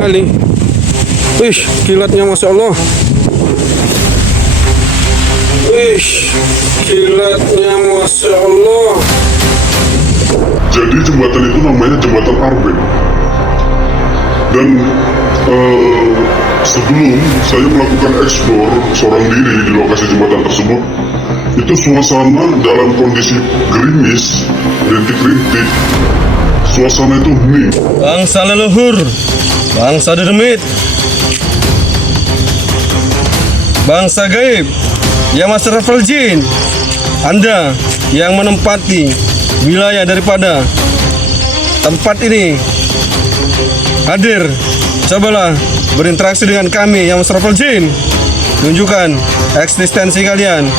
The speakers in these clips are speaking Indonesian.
kali. Wih, kilatnya Masya Allah. Wih, kilatnya Masya Allah. Jadi jembatan itu namanya jembatan Arben. Dan sebelum saya melakukan eksplor seorang diri di lokasi jembatan tersebut, itu suasana dalam kondisi gerimis, rintik-rintik. Suasana itu hening. Bangsa leluhur, bangsa dermit, bangsa gaib, yang masrafal jin, Anda yang menempati wilayah daripada tempat ini hadir, cobalah berinteraksi dengan kami yang masrafal jin. Tunjukkan eksistensi kalian,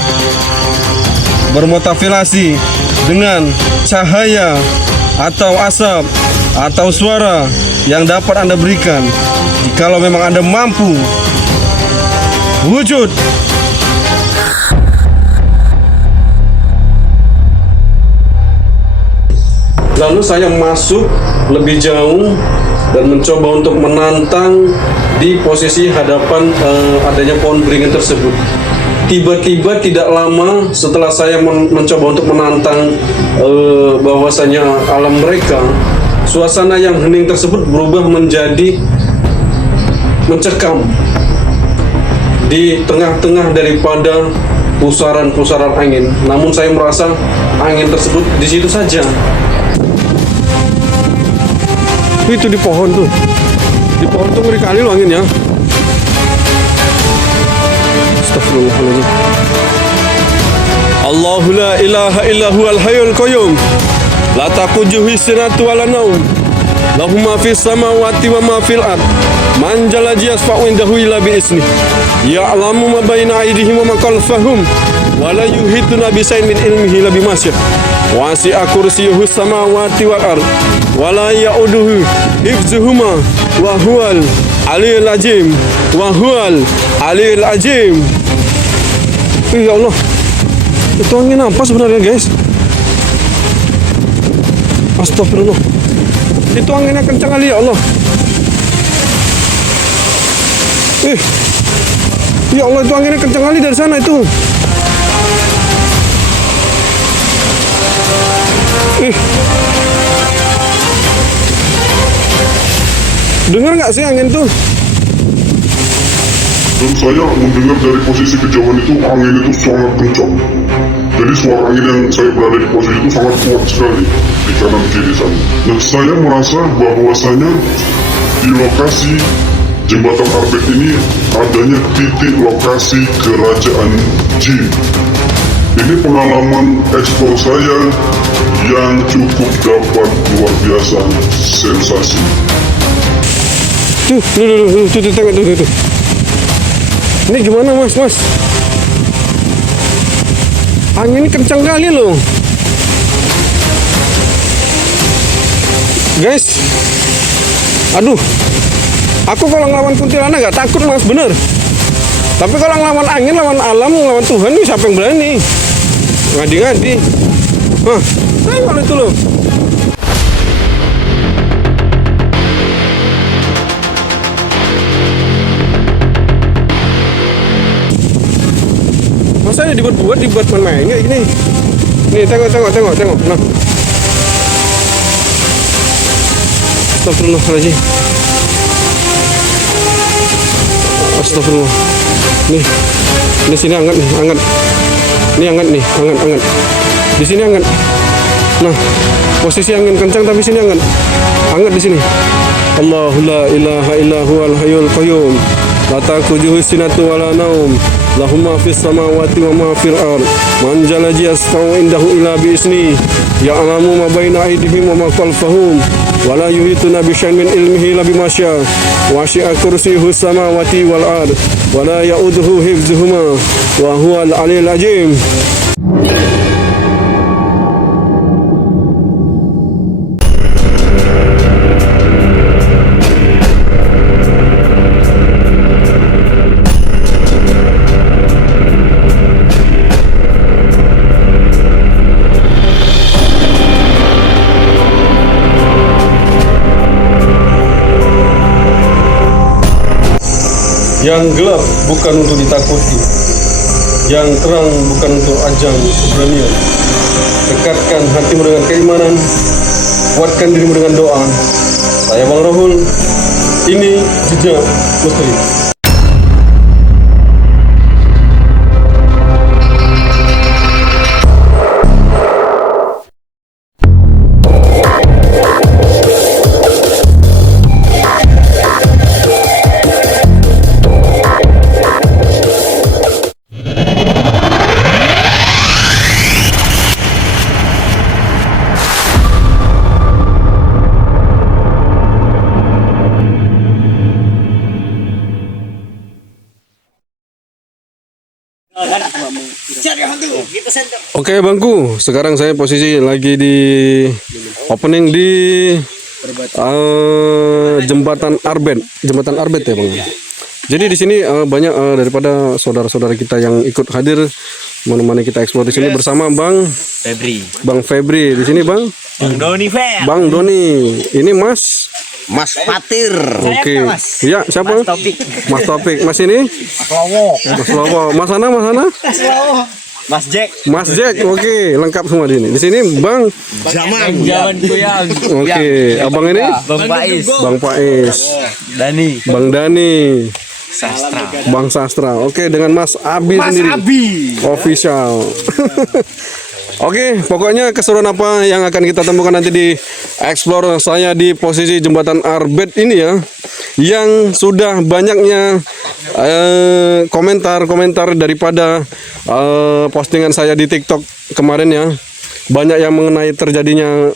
bermotivasi dengan cahaya atau asap atau suara yang dapat Anda berikan. Jikalau memang Anda mampu wujud. Lalu saya masuk lebih jauh dan mencoba untuk menantang di posisi hadapan adanya pohon beringin tersebut. Tiba-tiba tidak lama setelah saya mencoba untuk menantang bahwasanya alam mereka, suasana yang hening tersebut berubah menjadi mencekam di tengah-tengah daripada pusaran-pusaran angin. Namun saya merasa angin tersebut di situ saja. Itu di pohon tuh. Di pohon tuh ngeri kali loh anginnya. Astagfirullahaladzim. Allahu la ilaha illa huwal hayyul qayyum. La taqujuhu sinatu wala naum. Lahu ma fis samawati wa ma fil ard. Man jalla yasfa'u indahu illa bi isni. Ya'lamu ma baina aydihim wa ma khalfahum. Wa la yuhituna bi shay'in min ilmihi illa bima syaa. Wasi'a kursiyyuhu samawati wal ard. Wa la ya'uduhu hifdzuhuma wa huwal aliyyul azim. Wa huwal aliyyul azim. Ya Allah, itu angin apa sebenarnya guys? Astagfirullah, itu anginnya kencang kali ya Allah. Ya Allah, itu anginnya kencang kali dari sana itu. Dengar nggak sih angin tuh? Dan saya mendengar dari posisi kejauhan itu angin itu sangat kencang. Jadi suara angin yang saya berada di posisi itu sangat kuat sekali di kanan kiri sana. Dan saya merasa bahwasanya di lokasi jembatan Arben ini adanya titik lokasi kerajaan jin. Ini pengalaman eksplor saya yang cukup dapat luar biasa sensasi. Tuh, tengok tuh. Ini gimana mas? Angin kencang kali loh. Guys, aduh, aku kalau ngelawan kuntilanak gak takut mas, bener. Tapi kalau ngelawan angin, lawan alam, lawan Tuhan nih siapa yang berani? Ngadi-ngadi. Tengok itu loh. Masa ya dibuat main-main kayak gini. Nih tengok. Nah. Astagfirullahaladzim. Astagfirullah. Nih sini hangat nih, hangat. Ini hangat nih, hangat. Di sini hangat. Nah, posisi angin kencang tapi sini hangat. Hangat di sini. Allahu la ilaha illa huwal hayyul qayyum. La ta'khudhuhu sinatun wa la naum. Lahu ma fis samawati wa ma fil ard. Man jalla yasfa'u indahu illa bi isni. Ya'lamu ma baina aydihim wa ma khalfahum. Wa la yuhituna bi syai'in min ilmihi illa bima syaa. Wasi'a kursiyyuhu samawati wal ard. Wa la ya'uduhu hifdzuhuma. Wa huwal aliyyul azim. Yang gelap bukan untuk ditakuti, yang terang bukan untuk ajang keberanian. Dekatkan hatimu dengan keimanan, kuatkan dirimu dengan doa. Saya Bang Rahul, ini Jejak Misteri. Oke bangku, sekarang saya posisi lagi di opening di jembatan Arbet ya bang. Jadi di sini banyak daripada saudara-saudara kita yang ikut hadir menemani kita eksplor di sini bersama Bang Febri. Di sini Bang Bang Doni. Ini Mas Fatir. Oke. Ya, siapa? Mas Topik. Mas ini? Mas Lowo. Mas Ana? Mas Jack. Oke, lengkap semua di sini. Di sini Bang Zaman Kuyang. Oke, abang ini? Bang Pais. Bang Dani. Bang Sastra. Oke, dengan Mas Abi sendiri. Official. Oke, pokoknya keseruan apa yang akan kita temukan nanti di explore saya di posisi jembatan Arbet ini ya, yang sudah banyaknya komentar daripada postingan saya di TikTok kemarin ya, banyak yang mengenai terjadinya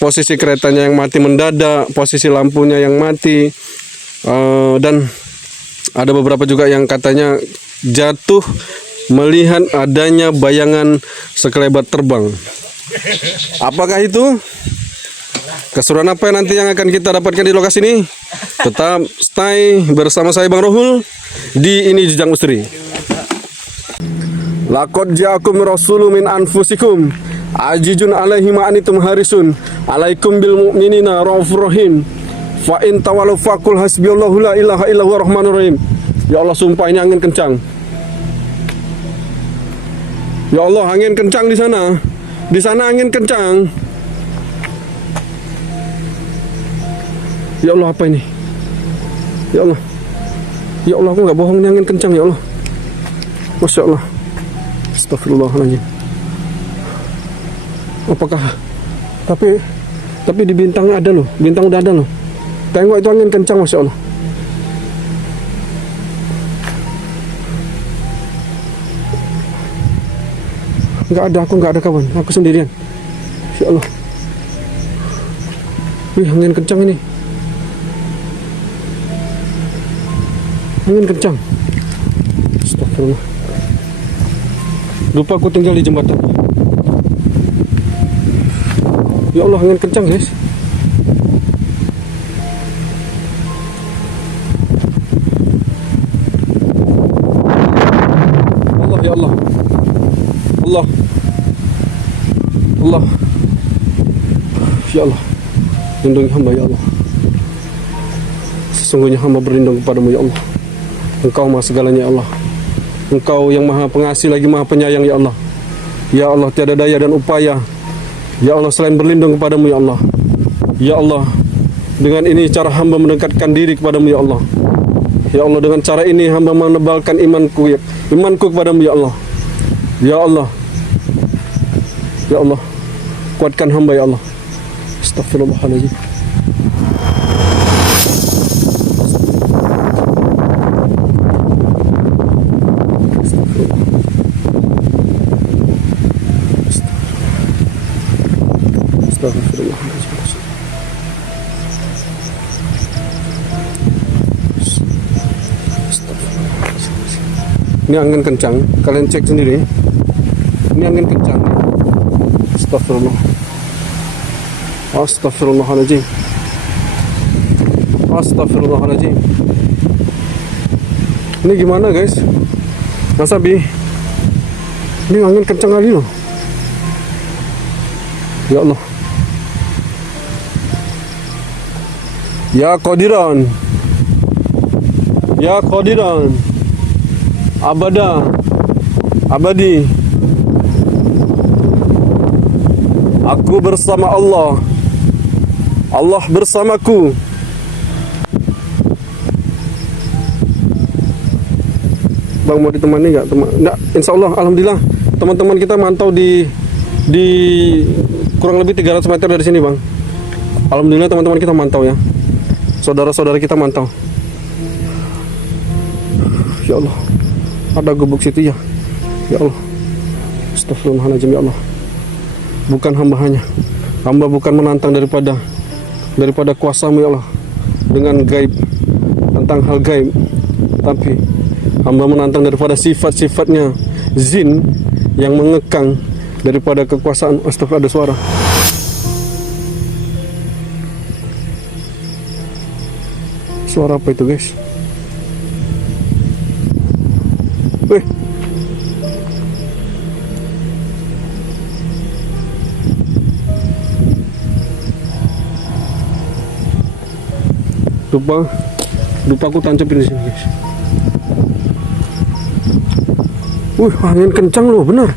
posisi keretanya yang mati mendadak, posisi lampunya yang mati, dan ada beberapa juga yang katanya jatuh melihat adanya bayangan sekelebat terbang. Apakah itu? Keseruan apa nanti yang akan kita dapatkan di lokasi ini? Tetap stay bersama saya Bang Rahul di Ini Jejak Misteri. Laqad ja'akum rasulun min anfusikum azizun 'alaihi ma antum harisun 'alaikum bil mu'minina raufur rahim. Fa in tawallaw faqul hasbiyallahu la ilaha illa huwa rahmanur rahim. Ya Allah, sumpah ini angin kencang. Ya Allah, angin kencang di sana. Di sana angin kencang. Ya Allah, apa ini? Ya Allah. Ya Allah, aku nggak bohong, ini angin kencang ya Allah. Masya Allah. Astagfirullahaladzim. Apakah? Tapi di bintang ada loh. Bintang udah ada loh. Tengok itu angin kencang, Masya Allah. Nggak ada, aku nggak ada kawan, aku sendirian. Ya Allah. Wih, angin kencang ini. Angin kencang. Astagfirullah. Lupa aku tinggal di jembatan. Ya Allah, angin kencang guys. Allah, ya Allah. Allah. Ya Allah, lindungi hamba ya Allah. Sesungguhnya hamba berlindung kepadamu ya Allah. Engkau maha segalanya ya Allah. Engkau yang maha pengasih lagi maha penyayang ya Allah. Ya Allah, tiada daya dan upaya ya Allah selain berlindung kepadamu ya Allah. Ya Allah, dengan ini cara hamba mendekatkan diri kepadamu ya Allah. Ya Allah, dengan cara ini hamba menebalkan imanku kepadamu ya Allah. Ya Allah. Ya Allah, kuatkan hamba ya Allah. Astagfirullahaladzim. Astagfirullahaladzim. Ini angin kencang, kalian cek sendiri. Ini angin kencang. Astagfirullah. Astagfirullahaladzim. Astagfirullahaladzim. Ini gimana guys? Mas Abi, ini angin kencang kali loh. Ya Allah. Ya Qadiran. Ya Qadiran Abada Abadi. Aku bersama Allah, Allah bersamaku. Bang mau ditemani nggak? Nggak, insya Allah, alhamdulillah teman-teman kita mantau di kurang lebih 300 meter dari sini, Bang. Alhamdulillah teman-teman kita mantau ya. Saudara-saudara kita mantau. Ya Allah, ada gubuk situ ya. Ya Allah, astagfirullahaladzim ya Allah. Bukan hamba-hanya, hamba bukan menantang daripada kuasa-Mu ya Allah dengan gaib, tentang hal gaib, tapi hamba menantang daripada sifat-sifatnya zin yang mengekang daripada kekuasaan. Astagfirullah, ada suara. Suara apa itu, guys? Wih. Lupa aku tancapin di sini, guys. Wih, angin kencang loh, benar.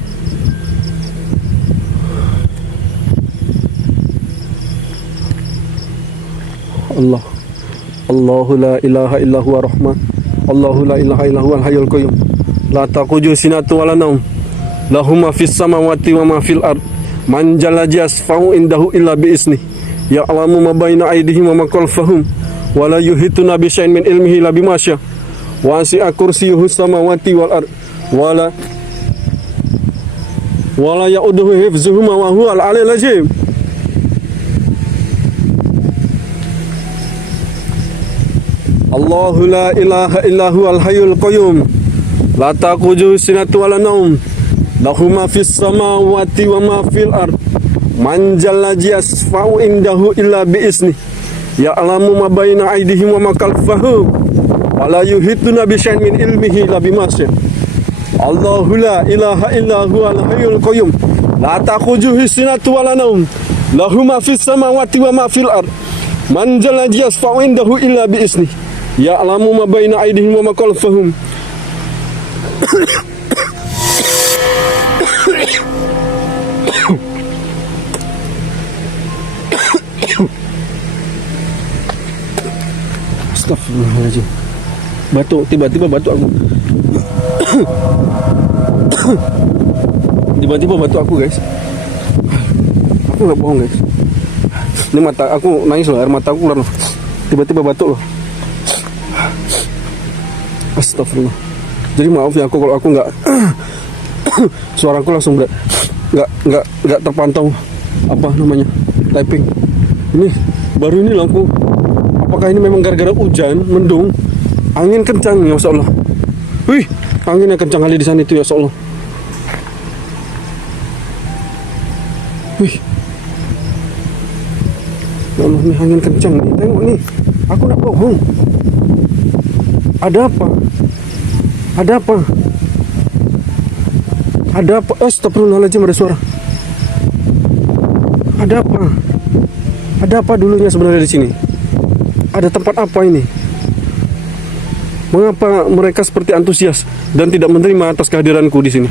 Allahu la ilaha illa huwa rahman. Allahu la ilaha illa huwal hayyul qayyum. La taquju sinatu wala naum. Lahu ma fis samawati wa ma fil ard. Man jalla yasfa'u indahu illa bi isni. Ya'lamu ma baina aydihim wa ma khalfahum. Wa la yuhituna bi syai'in min ilmihi illa bima syaa. Wasi'a kursiyyuhu samawati wal ard. Wala ya'uduhu hifzuhuma wa huwal aliyyul azim. Allahu la ilaha illa huwal hayyul qayyum. La taqujuhu sinatun wala naum. Lahu ma fis samawati wa ma fil ard. Man jalla yasfa'u indahu illa bi isni. Ya'lamu ma baina aydihim wa ma khalfahum. Wa la yuhituna bi syai'in min ilmihi illa bima syaa. Allahu la ilaha illa huwal hayyul qayyum. La taqujuhu sinatun wala naum. Lahu ma fis samawati wa ma fil ard. Man jalla yasfa'u indahu illa bi isni. Ya'lamu ma baina aydihim wa ma khalfahum. Astagfirullahaladzim. Batuk, tiba-tiba batuk aku. Tiba-tiba batuk aku, guys. Aku nggak bohong, guys. Ini mata aku nangis loh, air mata aku keluar loh. Tiba-tiba batuk loh. Astagfirullah. Jadi maaf ya aku kalau aku nggak suaraku langsung nggak terpantau apa namanya typing. Ini baru ini loh aku. Apakah ini memang gara-gara hujan mendung, angin kencang ya, Masya Allah. Wih, angin yang kencang kali di sana itu ya, Masya Allah. Wih, ya Allah, nih angin kencang nih. Tengok nih, aku nggak bohong. Ada apa? Ada apa? Ada apa? Astagfirullahaladzim, ada suara. Ada apa? Ada apa dulunya sebenarnya di sini? Ada tempat apa ini? Mengapa mereka seperti antusias dan tidak menerima atas kehadiranku di sini?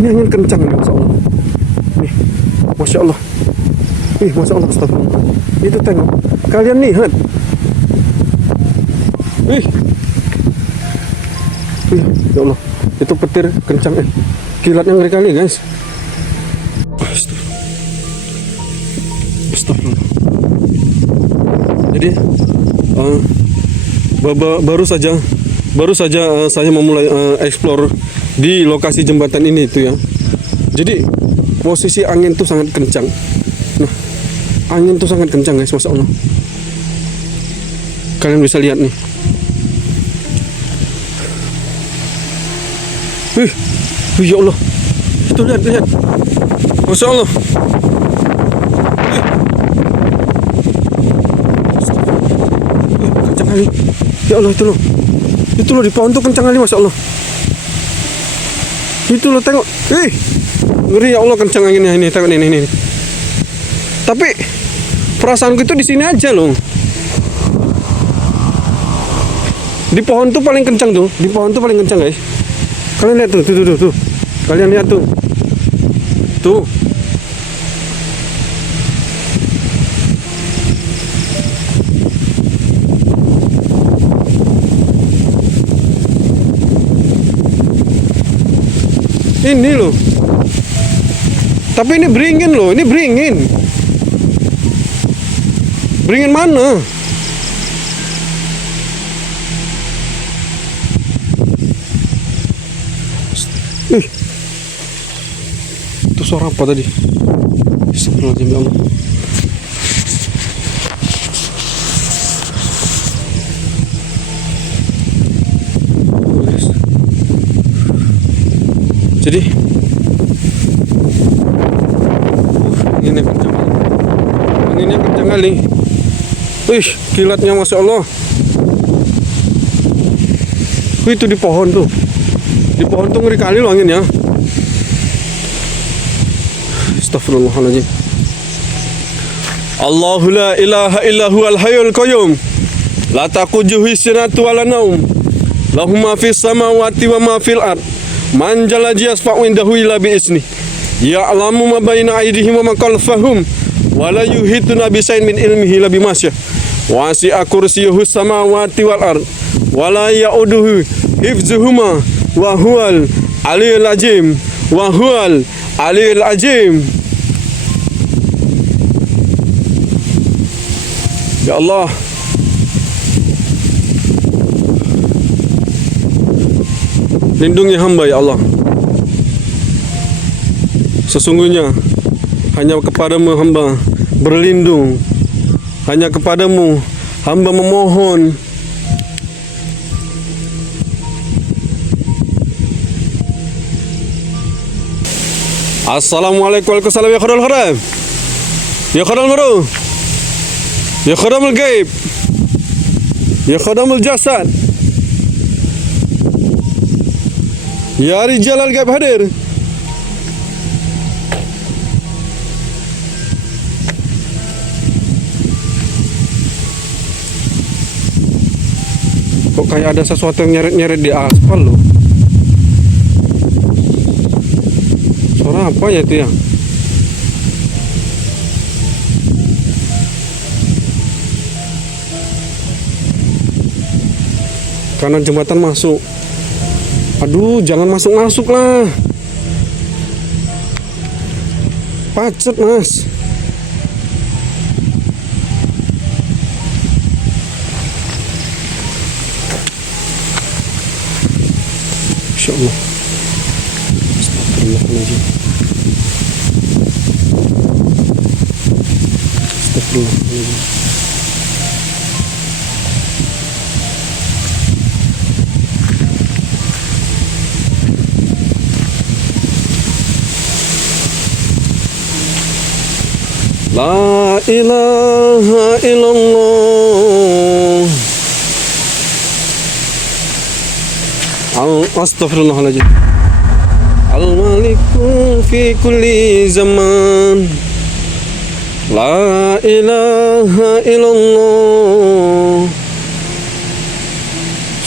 Ini angin kencang nih, Masya Allah. Nih, Masya Allah. Ih, Masya Allah, astagfirullah. Itu tengok. Kalian lihat. Ih, ya Allah. Itu petir kencang. Kilatnya ngeri kali, guys. Astagfirullah. Jadi baru saja saya memulai explore di lokasi jembatan ini itu ya. Jadi posisi angin tuh sangat kencang. Nah, angin tuh sangat kencang, guys, Masya Allah. Kalian bisa lihat nih. Ya Allah. Itu lihat. Masya Allah. Kencang kali. Ya Allah, itu loh. Itu loh, di pohon tuh kencang kali, Masya Allah. Itu loh, tengok. Ngeri ya Allah, kencang anginnya ini. Tengok ini. Tapi perasaanku itu di sini aja loh. Di pohon tuh paling kencang tuh. Di pohon tuh paling kencang guys. Kalian lihat tuh, tuh. Kalian lihat tuh. Tuh. Ini loh. Tapi ini beringin loh, ini beringin. Beringin mana? Itu suara apa tadi? Astagfirullahaladzim ya Allah. Jadi ini kencang. Anginnya kencang kali. Wih, kilatnya Masya Allah. Wih, itu di pohon tuh. Di pohon tuh ngeri kali loh anginnya. Astagfirullahaladzim. Allahu la ilaha illa huwal hayyul qayyum. La taqujuhu sinatu wala naum. Lahu ma fis samawati wa ma fil ard. Man jalla yasfa'u indahu illa bi isni. Ya'lamu ma baina aydihim wa ma khalfahum. Wa la yuhituna bi shay'in min ilmihi illa bima syaa. Wasi'a kursiyyuhu samawati wal ard. Wa la ya'uduhu hifdzuhuma wa huwal aliyyul azim. Wa huwal aliyyul azim. Ya Allah. Lindungi hamba ya Allah. Sesungguhnya hanya kepadamu hamba berlindung. Hanya kepadamu hamba memohon. Assalamualaikum warahmatullahi wabarakatuh. Ya khadal haram. Ya khadal maru. Ya khadamul gaib. Ya khadamul jasad. Ya rijal al-gaib hadir. Kok kayak ada sesuatu yang nyeret-nyeret di aspal loh. Suara apa ya itu ya? Kanan jembatan masuk. Aduh, jangan masuk-masuk lah. Pacet, Mas. Insya Allah. Astagfirullahaladzim. Astagfirullahaladzim. La ilaha illallah. Astaghfirullahaladzim. Al-Maliku fi kulli zaman. La ilaha illallah.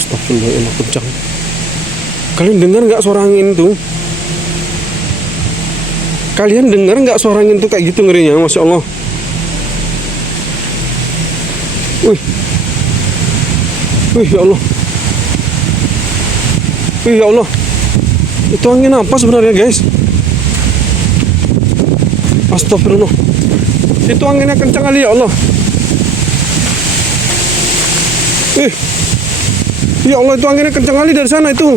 Astagfirullahaladzim, kencang. Kalian dengar nggak suara angin tuh? Kalian dengar nggak suara angin tuh kayak gitu ngerinya, Masya Allah. Wih, ya Allah. Wih, ya Allah. Itu angin apa sebenarnya, guys? Astagfirullah. Itu anginnya kencang kali, ya Allah. Ya Allah, itu anginnya kencang kali dari sana itu.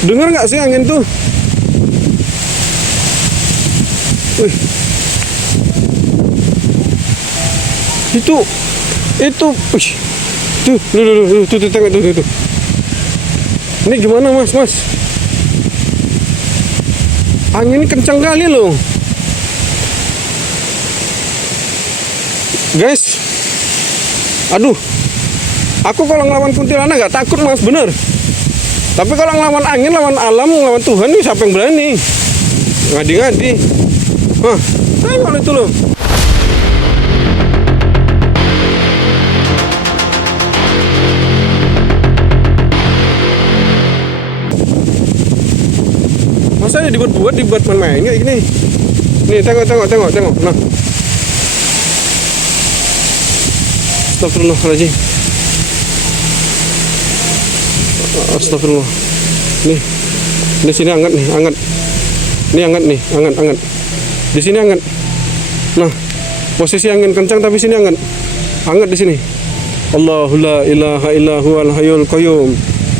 Dengar nggak sih angin tuh? Itu, tuh, tengok tuh. Ini gimana mas? Angin kencang kali loh, guys. Aduh, aku kalau ngelawan kuntilanak nggak takut mas, bener. Tapi kalau ngelawan angin, lawan alam, lawan Tuhan nih siapa yang berani? Ngadi-ngadi. Hah, tengok itu loh. Masa ini dibuat main-main kayak gini? Nih, tengok. Nah. Astagfirullahaladzim. Astagfirullah. Nih sini hangat nih, hangat. Ini hangat nih, hangat. Di sini hangat. Nah, posisi angin kencang tapi sini hangat. Hangat di sini. Allahu la ilaha illa huwal hayyul qayyum.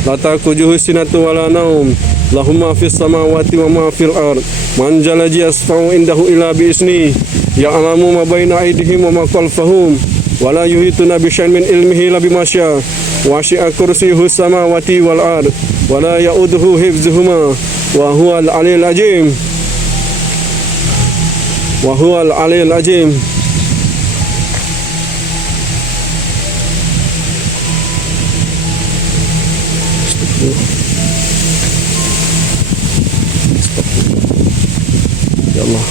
La ta'khudhuhu sinatun wa la naum. Lahu ma fis samawati wa ma fil ard. Man jalaji asfa'u indahu illa bi isni. Ya'lamu ma baina aydihim wa ma khalfahum. Wa la yuhituna bi syai'in min ilmihi illa bima syaa. Wasi'a kursiyyuhu samawati wal ard. Wa la ya'uduhu hifdzuhuma. Wa huwal aliyyul azim. Wa huwal aliyyul azim. Ya Allah.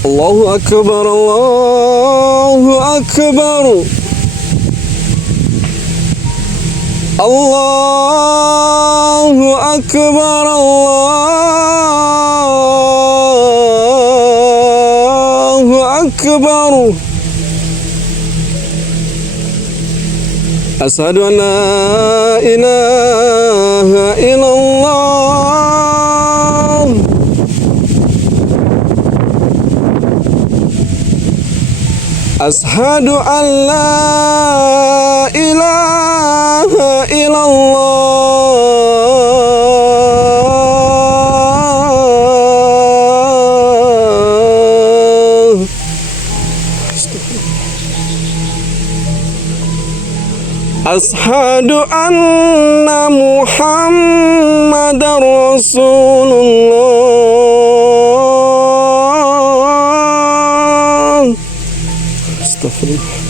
Allahu Akbar, Allahu Akbar. Allahu Akbar, Allahu Akbar. Asyhadu an la ilaha illallah. Asyhadu an la ilaha illallah. Asyhadu anna Muhammadar Rasulullah. Astagfirullah.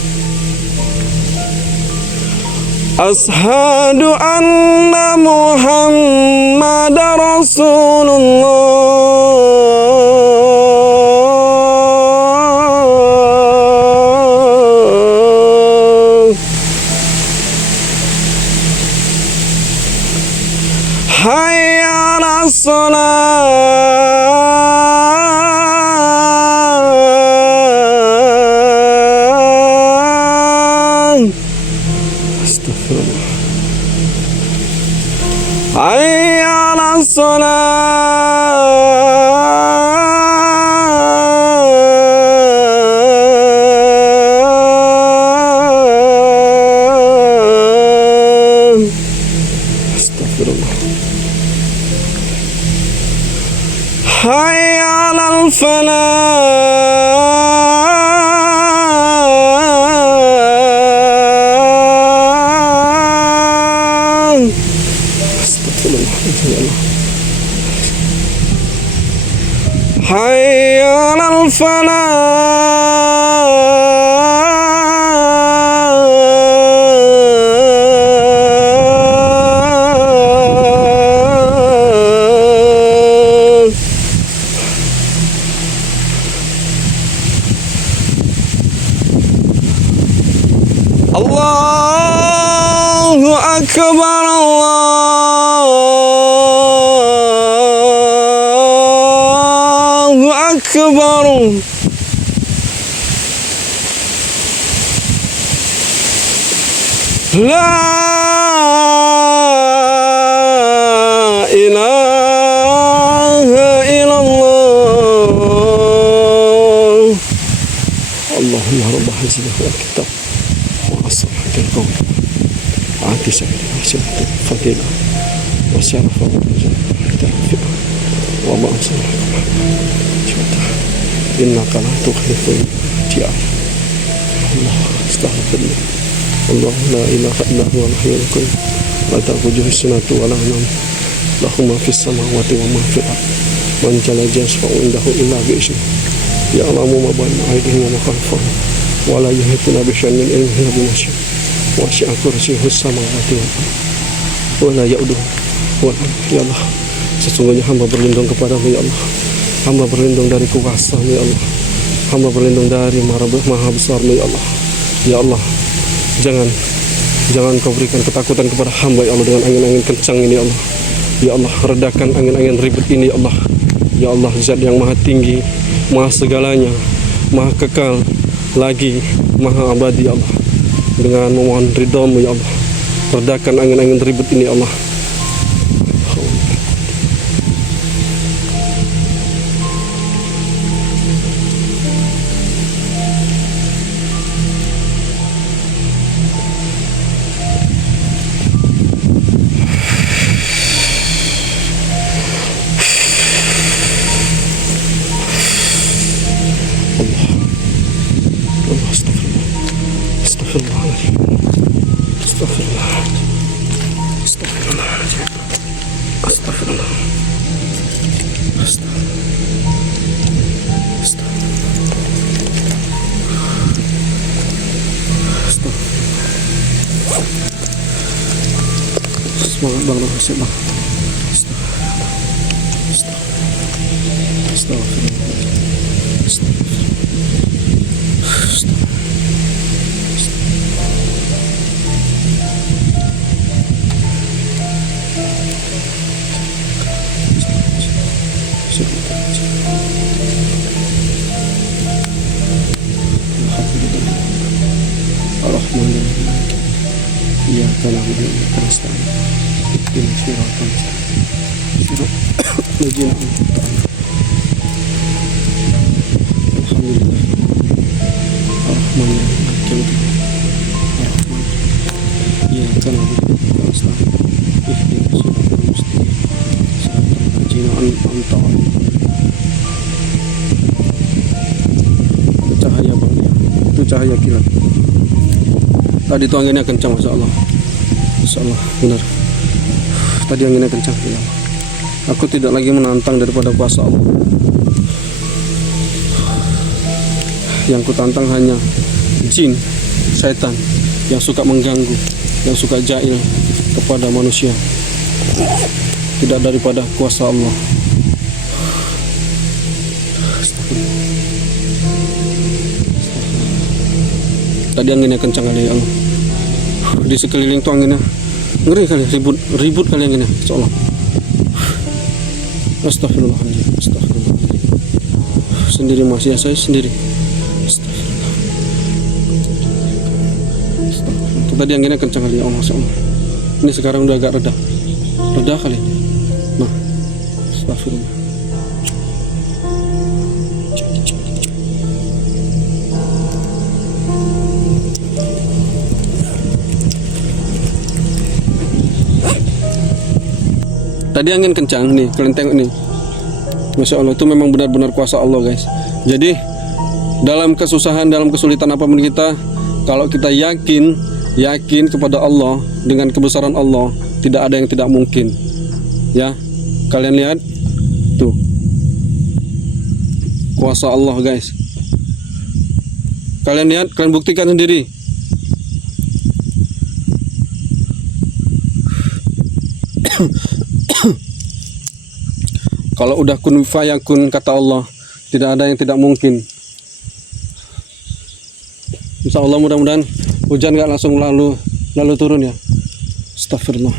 Asyhadu anna Muhammadar Rasulullah. Hayya 'alas shalah. Astagfirullah. Hayya 'alas shalah. Astagfirullah. Hayya 'alal falah. Astagfirullah. Hayya 'alal falah. Allahu Akbar, Allahu Akbar. La ilaha illallah. Allahumma rabb hadhihi al-kitab wa asrah al-qawl. Ati sa'id al-fadila. وشرف التوفيق وما أنزل إنك لا تخلف الميعاد الله استغفر الله الله لا إله إلا هو الحي القيوم لا تأخذه سنة ولا نوم له ما في السماوات وما في الأرض من لا يشفع عنده إلا بإذنه يعلم ما بين أيديهم وما خلفهم ولا يحيطون بشيء من علمه إلا بما شاء وسع كرسيه السماوات والأرض ولا يؤوده ya Allah, sesungguhnya hamba berlindung kepadamu ya Allah, hamba berlindung dari kuasa-Mu ya Allah, hamba berlindung dari maha besar-Mu ya Allah. Ya Allah, jangan Kau berikan ketakutan kepada hamba ya Allah dengan angin-angin kencang ini ya Allah. Ya Allah, redakan angin-angin ribut ini ya Allah. Ya Allah, Zat yang maha tinggi, maha segalanya, maha kekal, lagi maha abadi ya Allah. Dengan memohon ridha-Mu ya Allah, redakan angin-angin ribut ini ya Allah. Semangat bang, nasib bang. Iya, kalau begini terus ini siratan lagi alhamdulillah ar-Rahman ar-Rahman ya kalau terus ini siratan mustaqim siratan jinaan anta cahaya bang, itu cahaya kilat. Tadi itu anginnya kencang, Masya Allah benar. Tadi anginnya kencang ya. Aku tidak lagi menantang daripada kuasa Allah. Yang kutantang hanya jin, setan yang suka mengganggu, yang suka jahil kepada manusia, tidak daripada kuasa Allah. Tadi anginnya kencang kali ya Allah. Di sekeliling tuh anginnya ngeri kali, ribut kali anginnya, seolah. Astagfirullahaladzim, astagfirullahaladzim. Sendiri mas ya, saya sendiri. Astagfirullah. Tadi anginnya kencang kali ya Allah, seolah. Ini sekarang udah agak reda kali. Nah, astagfirullah. Tadi angin kencang nih, kalian tengok nih. Masya Allah, itu memang benar-benar kuasa Allah guys. Jadi dalam kesusahan, dalam kesulitan apapun kita, kalau kita yakin kepada Allah, dengan kebesaran Allah, tidak ada yang tidak mungkin. Ya, kalian lihat tuh kuasa Allah guys. Kalian lihat, kalian buktikan sendiri. Kalau udah kun fayakun kata Allah, tidak ada yang tidak mungkin. Insya Allah mudah-mudahan hujan gak langsung lalu turun ya. Astagfirullah.